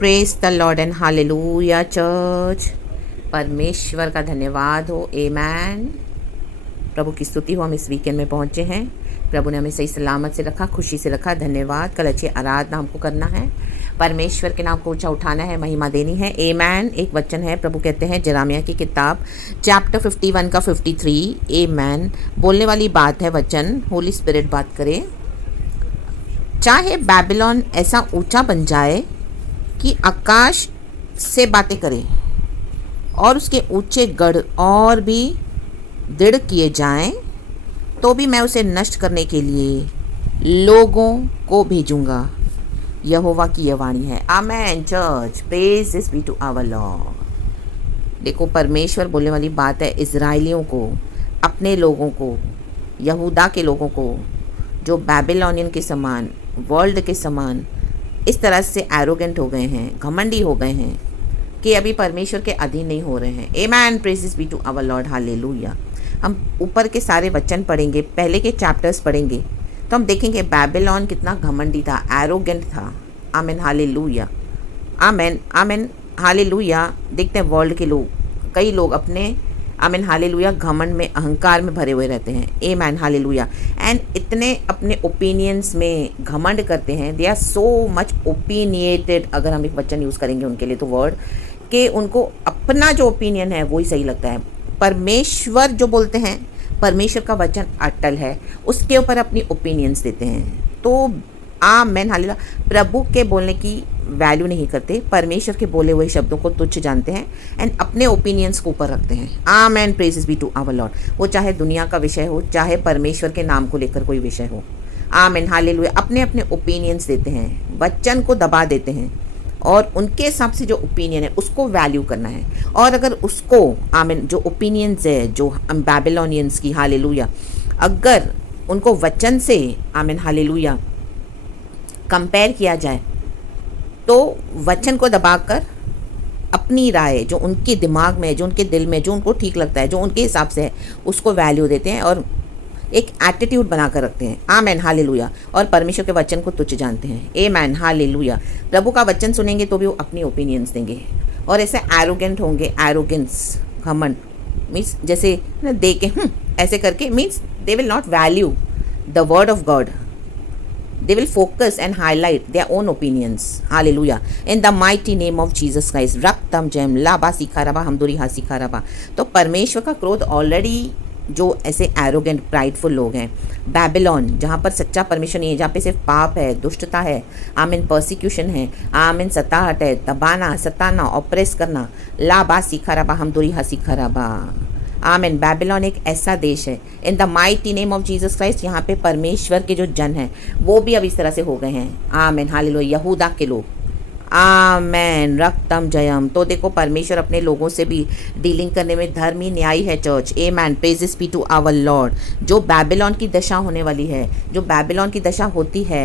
Praise the Lord and hallelujah church. परमेश्वर का धन्यवाद हो, आमेन। प्रभु की स्तुति हो। हम इस वीकेंड में पहुंचे हैं। प्रभु ने हमें सही सलामत से रखा, खुशी से रखा। धन्यवाद। कल अच्छी आराधना हमको करना है, परमेश्वर के नाम को ऊंचा उठाना है, महिमा देनी है, आमेन। एक वचन है, प्रभु कहते हैं जेरेमिया की किताब चैप्टर 51 का 53, आमेन। बोलने वाली बात है वचन, होली स्पिरिट बात करे। चाहे बेबीलोन ऐसा ऊंचा बन जाए कि आकाश से बातें करे और उसके ऊंचे गढ़ और भी दृढ़ किए जाएं, तो भी मैं उसे नष्ट करने के लिए लोगों को भेजूंगा। यहोवा की यह वाणी है। Amen church. Praise this be to our lord. देखो, परमेश्वर बोलने वाली बात है इजराइलियों को, अपने लोगों को, यहूदा के लोगों को, जो बेबीलोनियन के समान, वर्ल्ड के समान इस तरह से एरोगेंट हो गए हैं, घमंडी हो गए हैं कि अभी परमेश्वर के अधीन नहीं हो रहे हैं। Amen. Praises be to our Lord. Hallelujah. हम ऊपर के सारे वचन पढ़ेंगे, पहले के चैप्टर्स पढ़ेंगे, तो हम देखेंगे बेबीलोन कितना घमंडी था, एरोगेंट था। आमेन। हालेलुया। आमेन। आमेन। हालेलुया। देखते हैं वर्ल्ड के लोग, कई लोग अपने आमेन हालेलुया घमंड में, अहंकार में भरे हुए रहते हैं। Amen hallelujah. एंड इतने अपने ओपिनियंस में घमंड करते हैं। They are so much opinionated, अगर हम एक वचन यूज़ करेंगे उनके लिए तो वर्ड, कि उनको अपना जो ओपिनियन है वही सही लगता है। परमेश्वर जो बोलते हैं, परमेश्वर का वचन अटल है, उसके ऊपर अपनी ओपिनियंस देते हैं। तो आमेन हालेलुया। प्रभु के बोलने की वैल्यू नहीं करते, परमेश्वर के बोले हुए शब्दों को तुच्छ जानते हैं एंड अपने ओपिनियंस को ऊपर रखते हैं। Amen. Praises be to our lord. वो चाहे दुनिया का विषय हो, चाहे परमेश्वर के नाम को लेकर कोई विषय हो। Amen hallelujah. अपने अपने ओपिनियंस देते हैं, वचन को दबा देते हैं और उनके हिसाब से जो ओपिनियन है उसको वैल्यू करना है। और अगर उसको आमेन जो ओपिनियंस है जो बेबीलोनियंस की, हालेलुया, अगर उनको वचन से आमेन हालेलुया कंपेयर किया जाए तो वचन को दबाकर अपनी राय जो उनके दिमाग में है, जो उनके दिल में, जो उनको ठीक लगता है, जो उनके हिसाब से है, उसको वैल्यू देते हैं और एक एटीट्यूड बनाकर रखते हैं। Amen hallelujah. और परमेश्वर के वचन को तुच्छ जानते हैं। Amen hallelujah. प्रभु का वचन सुनेंगे तो भी वो अपनी ओपिनियंस देंगे और ऐसे एरोगेंट होंगे। एरोगेंस, घमंड मीन्स जैसे दे के ऐसे करके, means they will not value the word of God. They will focus and highlight their own opinions. Hallelujah. In the mighty name of Jesus Christ. रक्तम Jayam लाबा सिखाराबा हमदुरी हा सिखाराबा. तो परमेश्वर का क्रोध ऑलरेडी जो ऐसे एरोगेंट प्राइडफुल लोग हैं, बेबीलोन जहाँ पर सच्चा परमेश्वर नहीं है, जहाँ पे सिर्फ पाप है, दुष्टता है, आमिन परसिक्यूशन है, आमिन सताहट है, दबाना, सताना, ऑप्रेस करना, लाबा सिखाराबा हमदुरी हा सिखाराबा. आमेन. बेबीलोन एक ऐसा देश है, इन the mighty name of Jesus Christ, यहाँ पे परमेश्वर के जो जन हैं वो भी अब इस तरह से हो गए हैं. Amen hallelujah. यहूदा के लोग. आमेन. रक्तम जयम. तो देखो, परमेश्वर अपने लोगों से भी डीलिंग करने में धर्मी न्यायी है church. Amen. Praises be to our Lord. जो बेबीलोन की दशा होने वाली है, जो बेबीलोन की दशा होती है,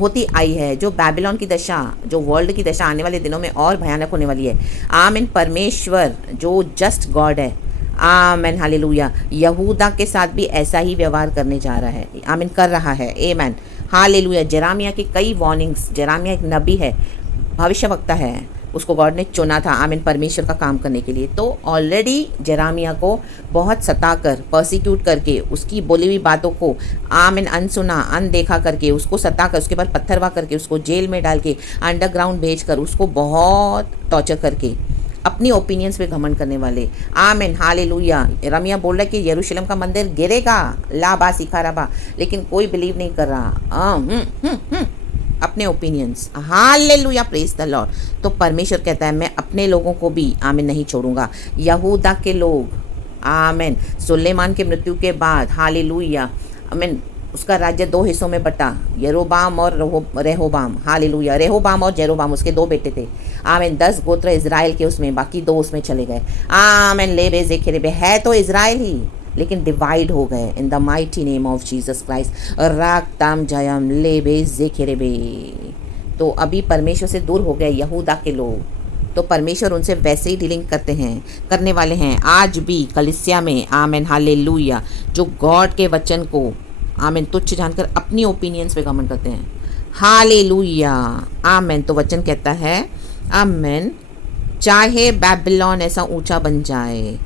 होती आई है, जो बेबीलोन की दशा, जो वर्ल्ड की दशा आने वाले दिनों में और भयानक होने वाली है. आमेन. परमेश्वर जो जस्ट गॉड है, आमेन हालेलुया, यहूदा के साथ भी ऐसा ही व्यवहार करने जा रहा है. आमीन. कर रहा है. Amen hallelujah. जेरेमिया की कई वार्निंग्स. जेरेमिया एक नबी है, भविष्यवक्ता है, उसको गॉड ने चुना था आमीन परमेश्वर का काम करने के लिए. तो ऑलरेडी जेरेमिया को बहुत सताकर, पर्सिक्यूट करके, उसकी बोली हुई बातों को आमीन अनसुना, अनदेखा करके, उसको सताकर, उसके बाद पत्थरवा करके, उसको जेल में डाल के, अंडरग्राउंड भेजकर, उसको बहुत टॉर्चर करके अपनी ओपिनियंस पे घमंड करने वाले. आमीन हालेलुया. रमिया बोल रहा है कि यरूशलेम का मंदिर गिरेगा, लाबा सिखाराबा, लेकिन कोई बिलीव नहीं कर रहा. अपने opinions. Hallelujah. Praise the Lord. तो परमेश्वर कहता है मैं अपने लोगों को भी आमीन नहीं छोड़ूंगा. यहूदा के लोग. आमीन. सुलेमान की मृत्यु के बाद हालेलुया आमीन उसका राज्य दो हिस्सों में बटा, यरोबाम और रेहोबाम. हालेलुया. रेहोबाम और जेरोबाम उसके दो बेटे थे. आमीन. 10 गोत्र इजराइल के उसमें, बाकी 2 उसमें चले गए. आमीन. लेबे जेखेरेबे है तो इजराइल ही, लेकिन डिवाइड हो गए. In the mighty name of Jesus Christ. राक्ताम जयम लेबे जेखेरेबे. तो अभी परमेश्वर से दूर हो गए यहूदा के लोग. तो परमेश्वर उनसे वैसे ही डीलिंग करते हैं, करने वाले हैं आज भी कलीसिया में. आमीन हालेलुया. जो गॉड के वचन को आमीन तुच्छ जानकर अपनी ओपिनियंस पे घमंड करते हैं. हालेलुया. आमीन. तो वचन कहता है आमेन। चाहे बैबिलोन ऐसा ऊंचा बन जाए,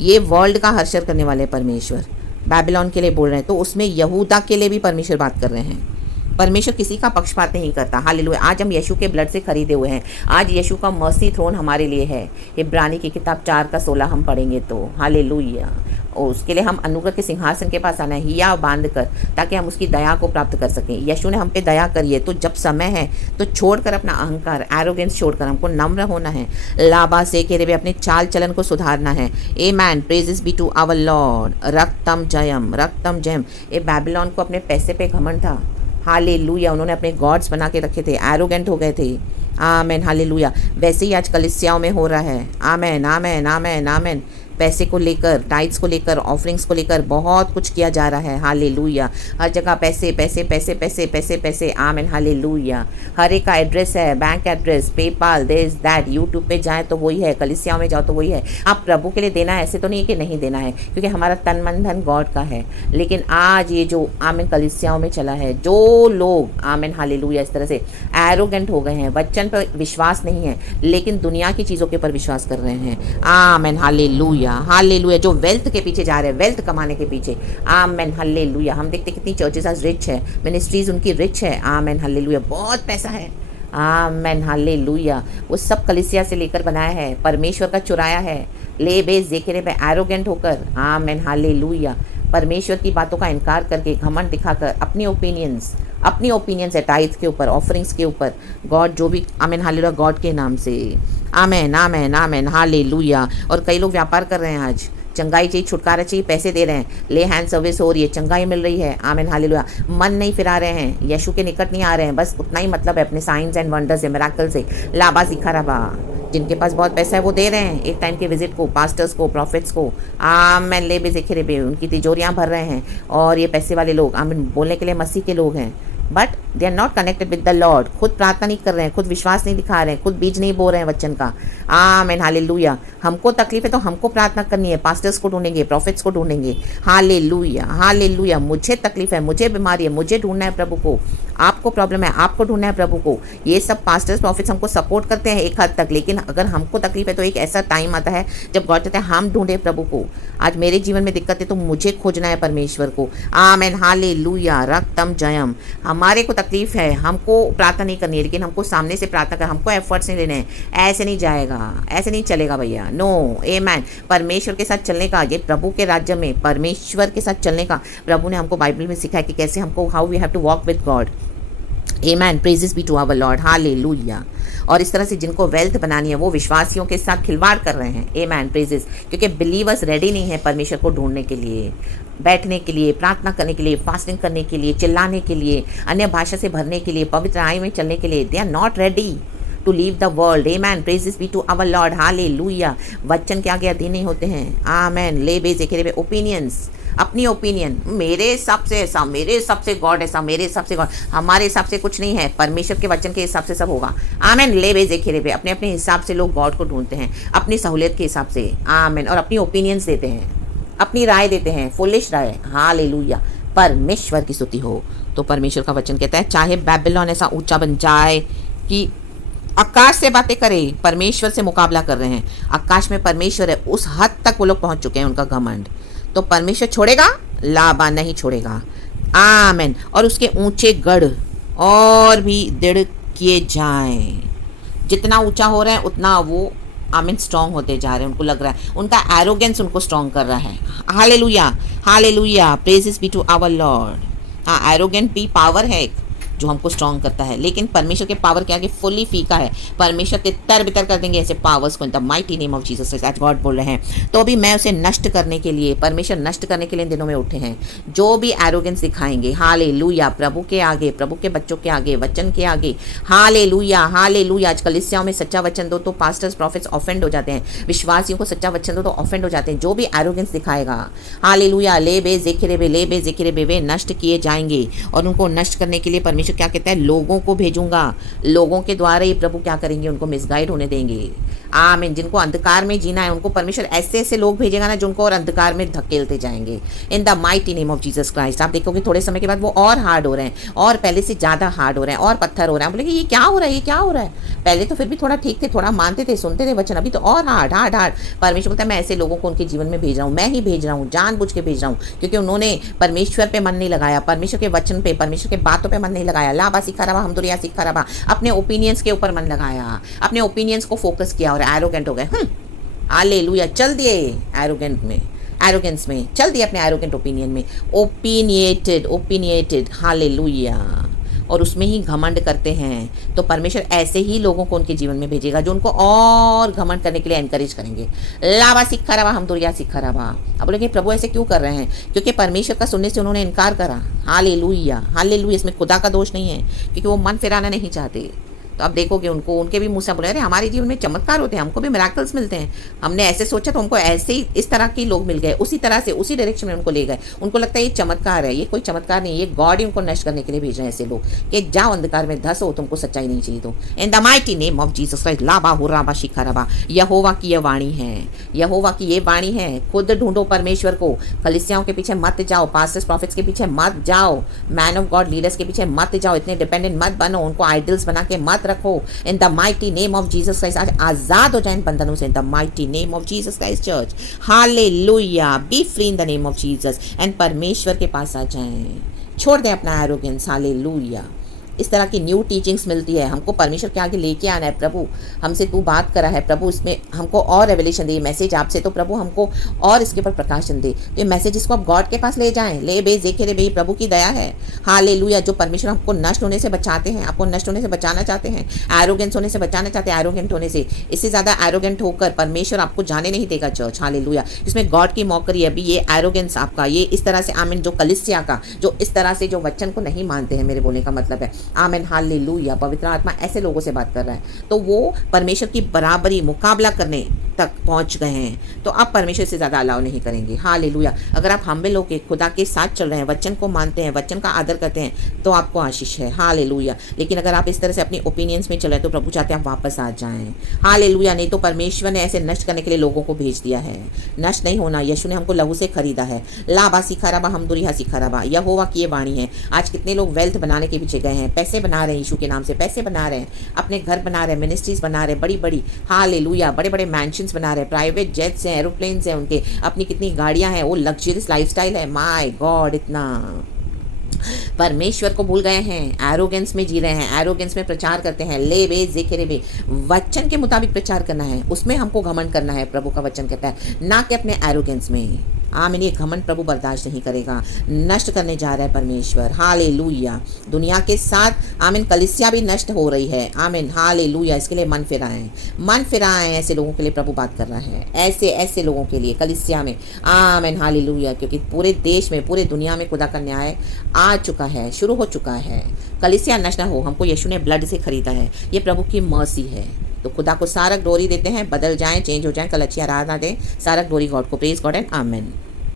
ये वर्ल्ड का हर्षर करने वाले परमेश्वर बैबिलोन के लिए बोल रहे हैं, तो उसमें यहूदा के लिए भी परमेश्वर बात कर रहे हैं। परमेश्वर किसी का पक्षपात नहीं करता। हालेलुया। आज हम यीशु के ब्लड से खरीदे हुए हैं। आज यीशु का मर्सी थ्रोन हमारे लिए है। इब्रानी की किताब 4:16 हम पढ़ेंगे तो हालेलुया। और उसके लिए हम अनुग्रह के सिंहासन के पास आना है, हिया बांध कर, ताकि हम उसकी दया को प्राप्त कर सकें। यीशु ने हम पे दया करी है, तो जब समय है तो छोड़कर अपना अहंकार, एरोगेंस छोड़कर हमको नम्र होना है। लाबा से के रे अपने चाल चलन को सुधारना है। Amen. Praises be to our lord. रक्तम जयम, रक्तम जयम। ये बैबिलोन को अपने पैसे पे घमंड था। हालेलुया। उन्होंने अपने गॉड्स बना के रखे थे, एरोगेंट हो गए थे। आमेन। हालेलुया। वैसे ही आज कलीसियाओं में हो रहा है। आमेन, आमेन, आमेन, आमेन। पैसे को लेकर, टाइट्स को लेकर, ऑफरिंग्स को लेकर बहुत कुछ किया जा रहा है। हालेलुया। हर जगह पैसे पैसे पैसे पैसे पैसे पैसे। आमेन। हालेलुया। हर एक का एड्रेस है, bank address, PayPal, this that. YouTube पे जाए तो वही है, कलीसियाओं में जाओ तो वही है। आप प्रभु के लिए देना है, ऐसे तो नहीं कि नहीं देना है, क्योंकि हमारा तन मन धन गॉड का है। लेकिन आज ये जो आमेन कलीसियाओं में चला है, जो लोग आमेन हालेलुया इस तरह से एरोगेंट हो गए हैं, वचन पर विश्वास नहीं है लेकिन दुनिया की चीज़ों के ऊपर विश्वास कर रहे हैं। Amen hallelujah. हालेलुया। जो वेल्थ के पीछे जा रहे हैं, वेल्थ कमाने के पीछे। Amen hallelujah. हम देखते कितनी चर्चेस आज रिच है, मिनिस्ट्रीज उनकी रिच है। Amen hallelujah. बहुत पैसा है। Amen hallelujah. वो सब कलीसिया से लेकर बनाया है, परमेश्वर का चुराया है, ले बेस देखे पे एरोगेंट होकर। Amen hallelujah. परमेश्वर की बातों का इनकार करके, घमंड दिखाकर अपनी ओपिनियंस है टाइथ के ऊपर, ऑफरिंग्स के ऊपर, गॉड जो भी आमेन हालेलुया गॉड के नाम से। आमेन, आमेन, आमेन, हालेलुया। और कई लोग व्यापार कर रहे हैं आज, चंगाई चाहिए, छुटकारा चाहिए, पैसे दे रहे हैं, ले हैंड सर्विस हो रही है, चंगाई मिल रही है। Amen hallelujah. मन नहीं फिरा रहे हैं, यीशु के निकट नहीं आ रहे हैं, बस उतना ही मतलब है अपने साइंस एंड वंडर से, मिराकल से। लाबा सिखा रबा। जिनके पास बहुत पैसा है वो दे रहे हैं एक टाइम के विजिट को, पास्टर्स को, प्रॉफिट्स को। आमेन। ले बेजिखे रे, उनकी तिजोरियाँ भर रहे हैं। और ये पैसे वाले लोग आमेन बोलने के लिए मसीह के लोग हैं, but they are not connected with the Lord. खुद प्रार्थना नहीं कर रहे हैं, खुद विश्वास नहीं दिखा रहे हैं, खुद बीज नहीं बो रहे हैं वचन का। Amen hallelujah. हमको तकलीफ है तो हमको प्रार्थना करनी है, पास्टर्स को ढूंढेंगे, प्रॉफिट्स को ढूंढेंगे। Hallelujah, hallelujah. मुझे तकलीफ है, मुझे बीमारी है, मुझे ढूंढना है प्रभु को। आपको प्रॉब्लम है, आपको ढूंढना है प्रभु को। ये सब पास्टर्स, प्रॉफिट्स हमको सपोर्ट करते हैं एक हद तक, लेकिन अगर हमको तकलीफ है तो एक ऐसा टाइम आता है जब गॉड कहता है हम ढूंढे प्रभु को। आज मेरे जीवन में दिक्कत है तो मुझे खोजना है परमेश्वर को। Amen hallelujah. रक्तम जयम। हमारे को तकलीफ है, हमको प्रार्थना नहीं करनी है, लेकिन हमको सामने से प्रार्थना कर, हमको एफर्ट्स नहीं लेने हैं। ऐसे नहीं जाएगा, ऐसे नहीं चलेगा भैया, नो। आमेन। परमेश्वर के साथ चलने का, ये प्रभु के राज्य में परमेश्वर के साथ चलने का प्रभु ने हमको बाइबल में सिखाया कि कैसे हमको, how we have to walk with God. Amen. Praises be to our Lord. Hallelujah. और इस तरह से जिनको वेल्थ बनानी है वो विश्वासियों के साथ खिलवाड़ कर रहे हैं। आमेन। प्रेजेस। क्योंकि बिलीवर्स रेडी नहीं है परमेश्वर को ढूंढने के लिए, बैठने के लिए, प्रार्थना करने के लिए, फास्टिंग करने के लिए, चिल्लाने के लिए, अन्य भाषा से भरने के लिए, पवित्र आय में चलने के लिए। They are not ready to leave the world. Amen. Praises be to our Lord. Hallelujah. वचन के आगे अधीन नहीं होते हैं। आमेन। ले बेजे ओपिनियंस, अपनी ओपिनियन, मेरे हिसाब से ऐसा, मेरे हिसाब से गॉड ऐसा, मेरे हिसाब से गॉड, हमारे हिसाब से कुछ नहीं है, परमेश्वर के वचन के हिसाब से सब होगा। आमेन। ले बेजे खेरे पे अपने अपने हिसाब से लोग गॉड को ढूंढते हैं, अपनी सहूलियत के हिसाब से। आमेन। और अपनी ओपिनियंस देते हैं, अपनी राय देते हैं, फुलिश राय। हालेलुया। परमेश्वर की स्तुति हो। तो परमेश्वर का वचन कहता है चाहे बैबिलोन ऐसा ऊंचा बन जाए कि आकाश से बातें करे, परमेश्वर से मुकाबला कर रहे हैं। आकाश में परमेश्वर है, उस हद तक वो लोग पहुंच चुके हैं, उनका घमंड। तो परमेश्वर छोड़ेगा? लाबा नहीं छोड़ेगा। आमेन। और उसके ऊंचे गढ़ और भी दृढ़ किए जाएं। जितना ऊंचा हो रहा है उतना वो आमीन स्ट्रॉन्ग होते जा रहे हैं। उनको लग रहा है उनका एरोगेंस उनको स्ट्रॉन्ग कर रहा है। Hallelujah, hallelujah. Praises be to our Lord. हाँ, एरोगेंट भी पावर है एक जो हमको स्ट्रॉन्ग करता है, लेकिन परमेश्वर के पावर के आगे फुल्ली फीका है। परमेश्वर तितर बितर कर देंगे ऐसे पावर्स को in the mighty name of Jesus as God बोल रहे हैं। तो अभी मैं उसे नष्ट करने के लिए, परमेश्वर नष्ट करने के लिए इन दिनों में उठे हैं। जो भी एरोगेंस दिखाएंगे, हालेलुया, प्रभु के आगे, प्रभु के बच्चों के आगे, वचन के आगे, हालेलुया, हालेलुया। आज कलीसियाओं में सच्चा वचन दो तो पास्टर्स प्रॉफिट्स ऑफेंड हो जाते हैं, विश्वासियों को सच्चा वचन दो तो ऑफेंड हो जाते हैं। जो भी एरोगेंस दिखाएगा, हालेलुया, ले बे जिक्र बे, ले बे जिक्र बे, वे नष्ट किए जाएंगे। और उनको नष्ट करने के लिए परमेश्वर परमेश्वर क्या कहता है, लोगों को भेजूंगा, लोगों के द्वारा ये प्रभु क्या करेंगे, उनको मिसगाइड होने देंगे। आमीन। जिनको अंधकार में जीना है उनको परमेश्वर ऐसे ऐसे लोग भेजेगा ना जो उनको और अंधकार में धकेलते जाएंगे, इन the mighty name of Jesus Christ. आप देखोगे थोड़े समय के बाद वो और हार्ड हो रहे हैं, और पहले से ज़्यादा हार्ड हो रहे हैं, और पत्थर हो रहे हैं। बोलेंगे ये क्या हो रहा है, ये क्या हो रहा है, पहले तो फिर भी थोड़ा ठीक थे, थोड़ा मानते थे, सुनते थे वचन, अभी तो और हार्ड हार्ड हार्ड। परमेश्वर बोलता है मैं ऐसे लोगों को उनके जीवन में भेज रहा हूँ, मैं ही भेज रहा हूँ, जानबूझ के भेज रहा हूँ, क्योंकि उन्होंने परमेश्वर पे मन नहीं लगाया, परमेश्वर के वचन पे, परमेश्वर के बातों पे मन नहीं लगाया। लाबा सिखा रहा, हम दुनिया सिखा रहा, अपने ओपिनियंस के ऊपर मन लगाया, अपने ओपिनियंस को फोकस किया और एरोगेंट हो गए। हालेलुया। चल दिए एरोगेंट में, एरोगेंस में चल दिए, अपने एरोगेंट ओपिनियन में, ओपिनिएटेड। हालेलुया। और उसमें ही घमंड करते हैं। तो परमेश्वर ऐसे ही लोगों को उनके जीवन में भेजेगा जो उनको और घमंड करने के लिए एनकरेज करेंगे। लावा सिखा रहा, हम दुरिया सिखा रहा। अब बोलेंगे प्रभु ऐसे क्यों कर रहे हैं, क्योंकि परमेश्वर का सुनने से उन्होंने इनकार करा। Hallelujah, hallelujah. इसमें खुदा का दोष नहीं है, क्योंकि वो मन फिराना नहीं चाहते। तो आप देखोगे उनको, उनके भी मुँह से बोले अरे हमारे जीवन में चमत्कार होते हैं, हमको भी मिराकल्स मिलते हैं, हमने ऐसे सोचा तो हमको ऐसे ही इस तरह के लोग मिल गए, उसी तरह से उसी डायरेक्शन में उनको ले गए। उनको लगता है ये चमत्कार है, ये कोई चमत्कार नहीं, ये गॉड ही उनको नष्ट करने के लिए भेज रहे हैं ऐसे लोग कि जाओ अंधकार में धसो, तुमको सच्चाई नहीं चाहिए। तो इन the mighty name of Jesus Christ, लाबा हुर्राबा शिखरबा। यहोवा की यह वाणी है, यहोवा की ये वाणी है। खुद ढूंढो परमेश्वर को, कलीसियाओं के पीछे मत जाओ, पास्टर्स प्रॉफिट्स के पीछे मत जाओ, मैन ऑफ गॉड लीडर्स के पीछे मत जाओ, इतने डिपेंडेंट मत बनो, उनको आइडल्स बना के मत रखो। इन the mighty name of Jesus Christ, आज आजाद हो जाए इन बंधनों से, इन the mighty name of Jesus Christ church. Hallelujah. B free in the name of Jesus and परमेश्वर के पास आ जाएं, छोड़ दें अपना एरोगेंस। हालेलुया। इस तरह की न्यू टीचिंग्स मिलती है हमको, परमेश्वर के आगे लेके आना है। प्रभु हमसे तू बात करा है, प्रभु इसमें हमको और रेवलेशन दे, मैसेज आपसे, तो प्रभु हमको और इसके ऊपर प्रकाशन दे। तो ये मैसेज इसको आप गॉड के पास ले जाएं, ले बे देखे रे बे, प्रभु की दया है। हालेलुया। जो परमेश्वर हमको नष्ट होने से बचाते हैं, आपको नष्ट होने से बचाना चाहते हैं, एरोगेंस होने से बचाना चाहते हैं, एरोगेंट होने से, इससे ज़्यादा एरोगेंट होकर परमेश्वर आपको जाने नहीं देगा चर्च। हालेलुया। इसमें गॉड की मौकरी है अभी, ये एरोगेंस आपका, ये इस तरह से आमीन, जो कलीसिया का, जो इस तरह से जो वचन को नहीं मानते हैं, मेरे बोलने का मतलब है आमीन। हालेलुया। पवित्र आत्मा ऐसे लोगों से बात कर रहा है, तो वो परमेश्वर की बराबरी, मुकाबला करने तक पहुंच गए हैं, तो अब परमेश्वर से ज़्यादा अलाउ नहीं करेंगे। हालेलुया। अगर आप हम्बल होकर खुदा के साथ चल रहे हैं, वचन को मानते हैं, वचन का आदर करते हैं, तो आपको आशीष है। हालेलुया। लेकिन अगर आप इस तरह से अपनी ओपिनियंस में चल रहे हैं, तो प्रभु चाहते हैं आप वापस आ जाएं। हालेलुया। नहीं तो परमेश्वर ने ऐसे नष्ट करने के लिए लोगों को भेज दिया है। नष्ट नहीं होना, यीशु ने हमको लहू से खरीदा है। लाबा सिखाराबा, हम दुरिया सिखाराबा। यहोवा की ये वाणी है। आज कितने लोग वेल्थ बनाने के पीछे गए हैं, पैसे बना रहे हैं, यीशु के नाम से पैसे बना रहे हैं, अपने घर बना रहे हैं, मिनिस्ट्रीज बना रहे हैं, बड़ी बड़ी, हालेलुया, बड़े बड़े मैंशंस बना रहे हैं, प्राइवेट जेट्स हैं, एरोप्लेन्स हैं उनके, अपनी कितनी गाड़ियां हैं, वो लग्जरियस लाइफस्टाइल है। माय गॉड, इतना परमेश्वर को भूल गए हैं, एरोगेंस में जी रहे हैं, एरोगेंस में प्रचार करते हैं। ले बे जेखेरे बे, वचन के मुताबिक प्रचार करना है, उसमें हमको घमंड करना है, प्रभु का वचन कहता है, ना कि अपने एरोगेंस में। आमीन। ये घमंड प्रभु बर्दाश्त नहीं करेगा, नष्ट करने जा रहा है परमेश्वर। हालेलुया। दुनिया के साथ आमीन कलीसिया भी नष्ट हो रही है। आमीन। हालेलुया। इसके लिए मन फिराएं, मन फिराएं। ऐसे लोगों के लिए प्रभु बात कर रहा है, ऐसे ऐसे लोगों के लिए कलीसिया में। आमीन। हालेलुया। क्योंकि पूरे देश में, पूरे दुनिया में खुदा का न्याय आ चुका है, शुरू हो चुका है। कलीसिया नष्ट ना हो, हमको यीशु ने ब्लड से खरीदा है, ये प्रभु की मर्सी है। तो खुदा को सारा ग्लोरी देते हैं, बदल जाएं, चेंज हो जाएं, कल अच्छी आराधना दें। सारा ग्लोरी गॉड को। Praise God and amen.